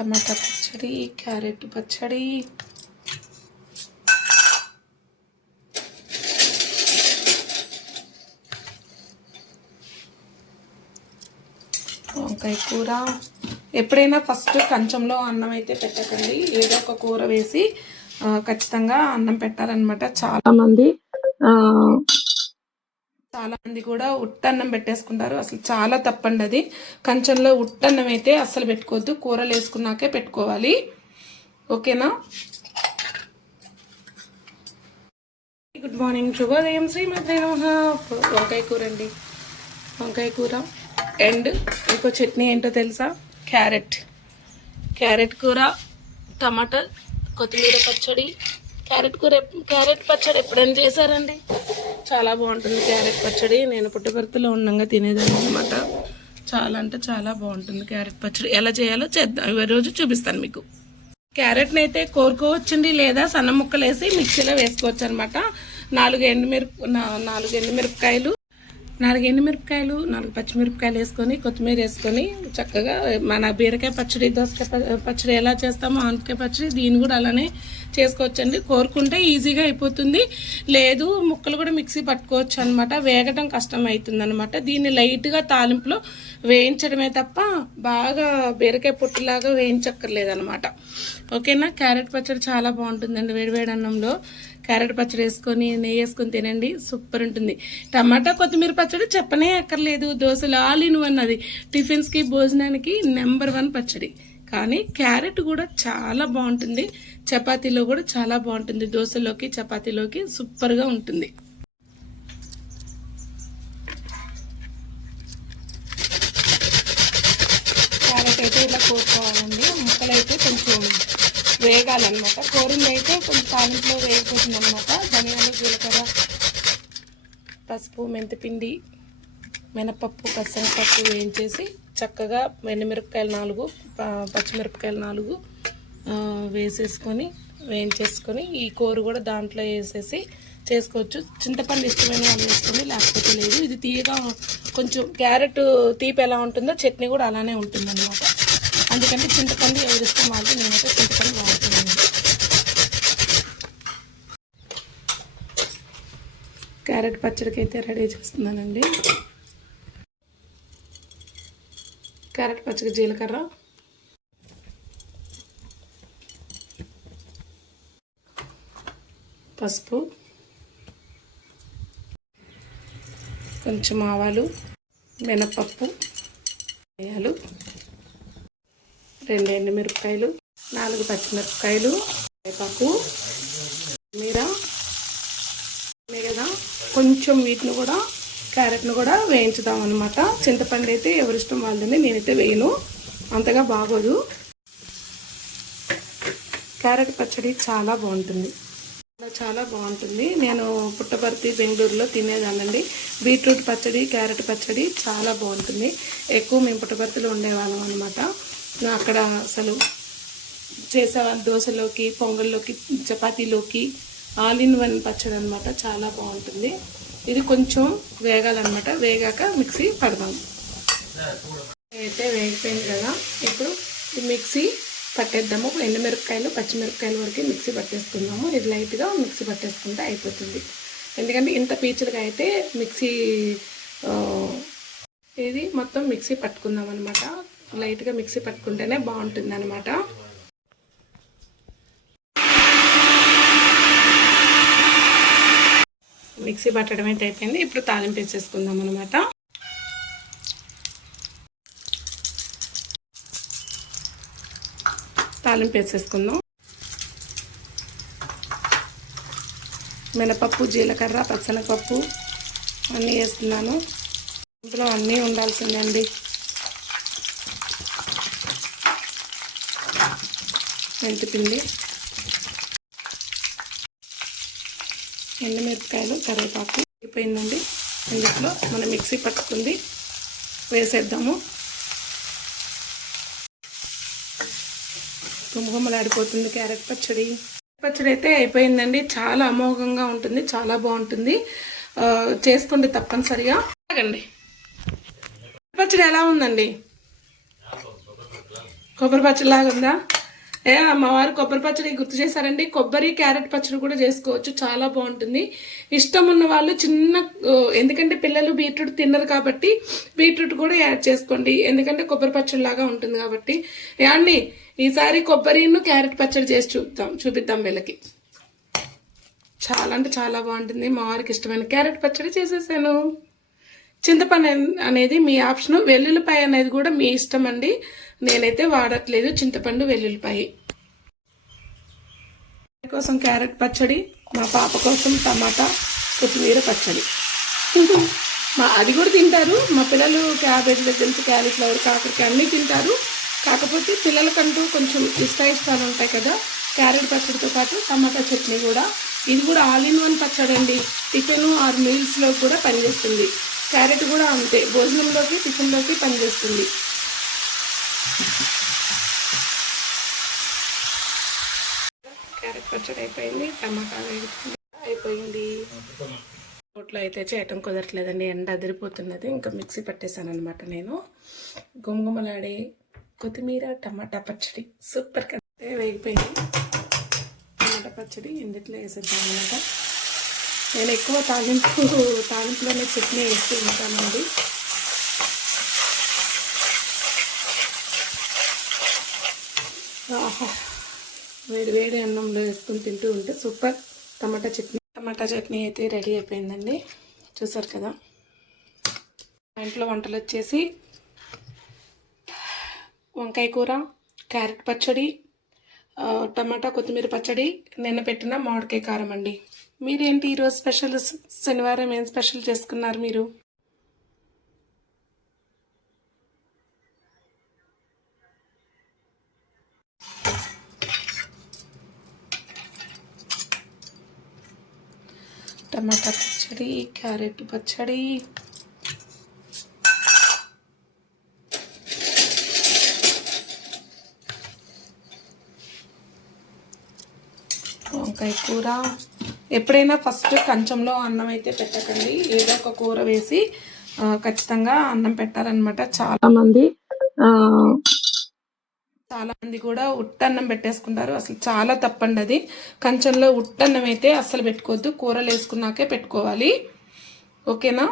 టమాటా పచ్చడి క్యారెట్ పచ్చడి. వంకాయ కూర. ఎప్పుడైనా ఫస్ట్ కంచంలో అన్నం అయితే పెట్టకండి. ఏదో ఒక కూర వేసి ఖచ్చితంగా అన్నం పెట్టాలన్నమాట చాలామంది చాలా మంది కూడా ఉట్టన్నం పెట్టేసుకుంటారు. అసలు చాలా తప్పండి అది. కంచంలో ఉట్టన్నం అయితే అస్సలు పెట్టుకోవద్దు. కూరలు వేసుకున్నాకే పెట్టుకోవాలి. ఓకేనా? గుడ్ మార్నింగ్ శుభోదయం శ్రీమతి వంకాయ కూర అండి. వంకాయ కూర అండ్ ఇంకో చట్నీ ఏంటో తెలుసా? క్యారెట్. క్యారెట్ కూర టమాటా కొత్తిమీర పచ్చడి. క్యారెట్ కూర క్యారెట్ పచ్చడి ఎప్పుడైనా చేశారండి? చాలా బాగుంటుంది క్యారెట్ పచ్చడి. నేను పుట్టపర్తిలో ఉండగా తినేదాన్ని అనమాట చాలా అంటే చాలా బాగుంటుంది క్యారెట్ పచ్చడి. ఎలా చేయాలో చేద్దాం. ఇవే రోజు చూపిస్తాను మీకు. క్యారెట్ని అయితే కోరుకోవచ్చండి లేదా సన్న ముక్కలు వేసి మిక్సీలో వేసుకోవచ్చు అనమాట నాలుగు ఎండుమిరప నా- నాలుగు ఎండుమిరపకాయలు నాలుగు ఎండుమిరపకాయలు నాలుగు పచ్చిమిరపకాయలు వేసుకొని కొత్తిమీర వేసుకొని చక్కగా మన బీరకాయ పచ్చడి దోసకాయ పచ్చడి ఎలా చేస్తామో ఆనపకాయ పచ్చడి దీన్ని కూడా అలానే చేసుకోవచ్చండి. కోరుకుంటే ఈజీగా అయిపోతుంది. లేదు ముక్కలు కూడా మిక్సీ పట్టుకోవచ్చు అనమాట వేగటం కష్టం అవుతుంది అనమాట దీన్ని లైట్గా తాలింపులో వేయించడమే తప్ప బాగా బీరకాయ పొట్టులాగా వేయించక్కర్లేదు అనమాట ఓకేనా? క్యారెట్ పచ్చడి చాలా బాగుంటుందండి వేడివేడి అన్నంలో. క్యారెట్ పచ్చడి వేసుకొని నెయ్యి వేసుకొని తినండి. సూపర్ ఉంటుంది. టమాటా కొత్తిమీర పచ్చడి చెప్పనే అక్కర్లేదు. దోశలు ఆల్ ఇన్ వన్ అది. టిఫిన్స్కి భోజనానికి నెంబర్ వన్ పచ్చడి. కానీ క్యారెట్ కూడా చాలా బాగుంటుంది. చపాతీలో కూడా చాలా బాగుంటుంది. దోశలోకి చపాతీలోకి సూపర్గా ఉంటుంది. క్యారెట్ అయితే ఇలా కోరుకోవాలండి ముక్కలు అయితే కొంచెం వేగాలన్నమాట. కోరింది అయితే కొంచెం తాలింపులో వేగిపోతుంది అనమాట ధనియాలు జీలకర్ర పసుపు మెంతిపిండి మినపప్పు పచ్చనిపప్పు వేయించేసి చక్కగా ఎండుమిరపకాయలు నాలుగు పచ్చిమిరపకాయలు నాలుగు వేసేసుకొని వేయించేసుకొని ఈ కూర కూడా దాంట్లో వేసేసి చేసుకోవచ్చు. చింతపండు ఇష్టమైన వాళ్ళు వేసుకొని లేకపోతే లేదు. ఇది తీయగా కొంచెం క్యారెట్ తీపి ఎలా ఉంటుందో చట్నీ కూడా అలానే ఉంటుందన్నమాట. అందుకంటే చింతపండు ఏది ఇష్టం వాళ్ళు నేనైతే చింతపండు వాడుతున్నాను. క్యారెట్ పచ్చడికి అయితే రెడీ చేస్తున్నానండి. క్యారెట్ పచ్చడి జీలకర్ర. పసుపు. కొంచెం ఆవాలు మినపప్పు వేయాలు రెండు ఎండుమిరపకాయలు నాలుగు పచ్చిమిరపకాయలు వేపాకు మీర మీద కొంచెం వీటిని కూడా క్యారెట్ను కూడా వేయించుదాం అనమాట చింతపండు అయితే ఎవరిష్టం వాళ్ళని నేనైతే వేయను. అంతగా బాగోదు. క్యారెట్ పచ్చడి చాలా బాగుంటుంది. చాలా బాగుంటుంది. నేను పుట్టపర్తి బెంగళూరులో తినేదానండి బీట్రూట్ పచ్చడి క్యారెట్ పచ్చడి చాలా బాగుంటుంది. ఎక్కువ మేము పుట్టపర్తిలో ఉండేవాళ్ళం అనమాట అక్కడ అసలు చేసేవాళ్ళు దోశలోకి పొంగల్లోకి చపాతీలోకి ఆల్ ఇన్ వన్ పచ్చడి అనమాట చాలా బాగుంటుంది. ఇది కొంచెం వేగాలన్నమాట. వేగాక మిక్సీ పడదాం. అయితే వేగిపోయింది కదా. ఇప్పుడు ఈ మిక్సీ పట్టేద్దాము. ఎండుమిరపకాయలు పచ్చిమిరపకాయలు వరకు మిక్సీ పట్టేసుకుందాము. ఇది లైట్గా మిక్సీ పట్టేసుకుంటే అయిపోతుంది. ఎందుకంటే ఇంత పీచులుగా అయితే మిక్సీ ఇది మొత్తం మిక్సీ పట్టుకుందాం అనమాట లైట్గా మిక్సీ పట్టుకుంటేనే బాగుంటుంది అనమాట మిక్సీ పట్టడం అయితే అయిపోయింది ఇప్పుడు తాలింపు వేసేసుకుందాం అనమాట తాలింపు వేసేసుకుందాం. మినపప్పు జీలకర్ర పచ్చనపప్పు అన్నీ వేస్తున్నాను. ఇందులో అన్నీ ఉండాల్సిందండి. మెంతిపిండి ఎండుమిరపకాయలు కరివేపాకు అయిపోయిందండి. ఇందులో మనం మిక్సీ పట్టుకుంది వేసేద్దాము. గుమగుమలాడిపోతుంది క్యారెట్ పచ్చడి. పచ్చడి అయితే అయిపోయిందండి. చాలా అమోఘంగా ఉంటుంది చాలా బాగుంటుంది. చేసుకోండి తప్పనిసరిగా. తాగండి పచ్చడి ఎలా ఉందండి? కొబ్బరి పచ్చడి లాగా ఉందా? ఏ అమ్మవారు కొబ్బరి పచ్చడి గుర్తు చేశారండి. కొబ్బరి క్యారెట్ పచ్చడి కూడా చేసుకోవచ్చు. చాలా బాగుంటుంది. ఇష్టం ఉన్న వాళ్ళు చిన్న ఎందుకంటే పిల్లలు బీట్రూట్ తినరు కాబట్టి బీట్రూట్ కూడా యాడ్ చేసుకోండి. ఎందుకంటే కొబ్బరి పచ్చడి లాగా ఉంటుంది కాబట్టి. అండి ఈసారి కొబ్బరిను క్యారెట్ పచ్చడి చేసి చూపుతాం చూపిద్దాం వీళ్ళకి. చాలా అంటే చాలా బాగుంటుంది. మా వారికి ఇష్టమైన క్యారెట్ పచ్చడి చేసేసాను. చింతపండు అనేది మీ ఆప్షన్. వెల్లుల్లిపాయ అనేది కూడా మీ ఇష్టం అండి. నేనైతే వాడట్లేదు చింతపండు వెల్లుల్లిపాయ. కోసం క్యారెట్ పచ్చడి మా పాప కోసం టమాటా కొత్తిమీర పచ్చడి. మా అది కూడా తింటారు. మా పిల్లలు క్యాబేజ్ దగ్గర క్యాలీఫ్లవర్ కాకరకాయ అన్నీ తింటారు. కాకపోతే పిల్లలకంటూ కొంచెం ఇష్ట ఇష్టాలు ఉంటాయి కదా. క్యారెట్ పచ్చడితో పాటు టమాటా చట్నీ కూడా. ఇది కూడా ఆల్ ఇన్ వన్ పచ్చడి అండి. టిఫిన్ ఆర్ మీల్స్లో కూడా పనిచేస్తుంది. క్యారెట్ కూడా అంతే. భోజనంలోకి టిఫిన్లోకి పనిచేస్తుంది. క్యారెట్ పచ్చడి అయిపోయింది టమాటా అయిపోయింది. రోట్లో అయితే చేయటం కుదరట్లేదండి ఎండ అదిరిపోతున్నది ఇంకా మిక్సీ పట్టేశాను అనమాట నేను. గుమగుమలాడే కొత్తిమీర టమాటా పచ్చడి సూపర్ కదా వేగిపోయింది టమాటా పచ్చడి ఎందుట్లో వేసేద్దాం అనమాట. నేను ఎక్కువ తాలింపు తాలింపులోనే చట్నీ వేస్తూ ఉంటానండి. వేడి వేడి అన్నంలో వేసుకుని తింటూ ఉంటే super. Tomato chutney. Tomato chutney అయితే రెడీ అయిపోయిందండి. చూసారు కదా? మా ఇంట్లో వంటలు వచ్చేసి వంకాయ కూర క్యారెట్ పచ్చడి టమాటా కొత్తిమీర పచ్చడి నిన్న పెట్టిన మామిడికాయ కారం అండి. మీరేంటి ఈరోజు స్పెషల్? శనివారం ఏం స్పెషల్ చేసుకున్నారు మీరు? టమాటా పచ్చడి క్యారెట్ పచ్చడి. వంకాయ కూర. ఎప్పుడైనా ఫస్ట్ కంచంలో అన్నం అయితే పెట్టకండి. ఏదో ఒక కూర వేసి ఖచ్చితంగా అన్నం పెట్టారనమాట చాలామంది. చాలా మంది కూడా ఉట్టన్నం పెట్టేసుకుంటారు. అసలు చాలా తప్పండి అది. కంచంలో ఉట్టన్నం అయితే అస్సలు పెట్టుకోవద్దు. కూరలు వేసుకున్నాకే పెట్టుకోవాలి. ఓకేనా?